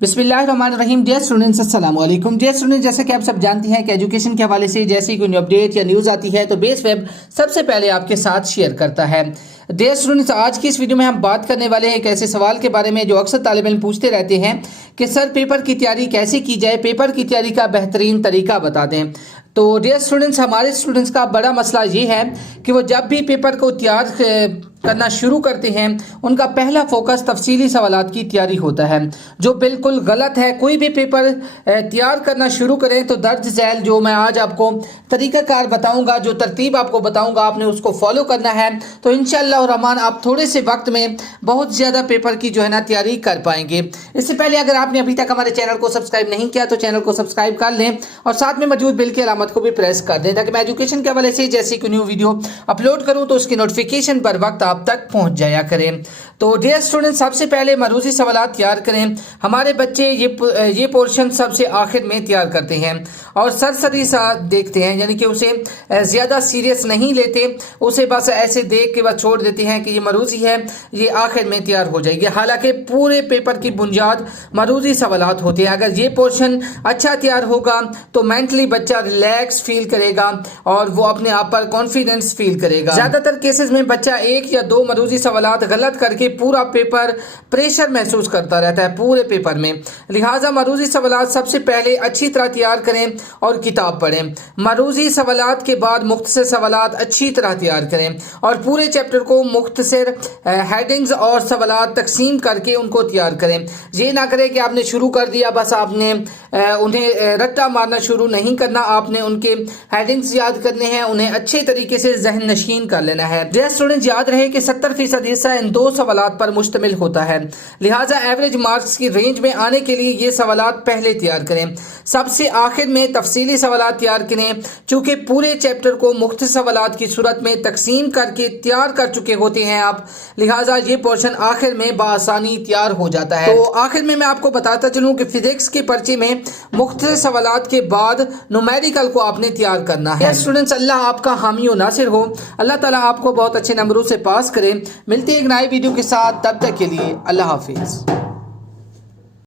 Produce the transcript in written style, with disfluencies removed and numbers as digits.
बिस्मिल्लाहिर्रहमानिर्रहीम। Dear students, अस्सलाम वालेकुम। डियर स्टूडेंट्स, जैसे कि आप सब जानते हैं कि एजुकेशन के हवाले से जैसे ही कोई अपडेट या न्यूज़ आती है तो बेस वेब सबसे पहले आपके साथ शेयर करता है। डियर स्टूडेंट्स, आज की इस वीडियो में हम बात करने वाले हैं एक ऐसे सवाल के बारे में जो अक्सर तालिब इल्म पूछते रहते हैं कि सर पेपर की तैयारी कैसे की जाए, पेपर की तैयारी का बेहतरीन तरीका बता दें। तो डियर स्टूडेंट्स, हमारे स्टूडेंट्स का बड़ा मसला ये है कि वो जब भी पेपर को तैयार करना शुरू करते हैं उनका पहला फोकस तफसीली सवालात की तैयारी होता है, जो बिल्कुल गलत है। कोई भी पेपर तैयार करना शुरू करें तो दर्ज झैल जो मैं आज आपको तरीक़ाकार बताऊंगा, जो तरतीब आपको बताऊंगा, आपने उसको फॉलो करना है। तो इंशाअल्लाह रहमान आप थोड़े से वक्त में बहुत ज़्यादा पेपर की जो है ना तैयारी कर पाएंगे। इससे पहले अगर आपने अभी तक हमारे चैनल को सब्सक्राइब नहीं किया तो चैनल को सब्सक्राइब कर लें और साथ में मौजूद बेल की अलामत को भी प्रेस कर दें ताकि मैं एजुकेशन के हवाले से जैसे कोई न्यू वीडियो अपलोड करूँ तो उसकी नोटिफिकेशन पर वक्त आप तक पहुंच जाया करें। तो डियर स्टूडेंट, सबसे पहले मरूजी सवालात तैयार करें। हमारे बच्चे ये पोर्शन सबसे आखिर में तैयार करते हैं और सरसरी सा देखते हैं, यानी कि उसे ज़्यादा सीरियस नहीं लेते, उसे बस ऐसे देख के बस छोड़ देते हैं कि ये मरूजी है, ये आखिर में तैयार हो जाएगी। हालांकि पूरे पेपर की बुनियाद मरूजी सवालात होते हैं। अगर ये पोर्शन अच्छा तैयार होगा तो मेंटली बच्चा रिलैक्स फील करेगा और वो अपने आप पर कॉन्फिडेंस फील करेगा। ज़्यादातर केसेस में बच्चा एक या दो मरूजी सवालात गलत करके पूरा पेपर प्रेशर महसूस करता रहता है पूरे पेपर में। लिहाजा मरूजी सवालात सबसे पहले अच्छी तरह तैयार करें और किताब पढ़ें। मरूजी सवालात के बाद मुख्तसर सवालात अच्छी तरह तैयार करें और पूरे चैप्टर को मुख्तसर हेडिंग्स और सवालात तकसीम करके उनको तैयार करें। ये ना करें कि आपने शुरू कर दिया, बस आपने उन्हें रट्टा मारना शुरू नहीं करना, आपने उनके हेडिंग्स याद करने हैं, उन्हें अच्छे तरीके से जहन नशीन कर लेना है। डियर स्टूडेंट, याद रहे कि 70% हिस्सा इन दो सवालात पर मुश्तमिल होता है। लिहाजा एवरेज मार्क्स की रेंज में आने के लिए ये सवालात पहले तैयार करें, सबसे आखिर में तफसीली सवालात तैयार करें। चूंकि पूरे चैप्टर को मुख्तसर सवालात की सूरत में तकसीम करके तैयार कर चुके होते हैं आप, लिहाजा ये पोर्शन आखिर में बआसानी तैयार हो जाता है। तो आखिर में मैं आपको बताता चलूँ कि फिजिक्स के पर्चे में मुख्तसर सवालात के बाद न्यूमेरिकल को आपने तैयार करना है। स्टूडेंट्स, अल्लाह आपका हामी व नासिर हो, अल्लाह ताला आपको बहुत अच्छे नंबरों से पास करे। मिलते हैं एक नए वीडियो के साथ, तब तक के लिए अल्लाह हाफिज।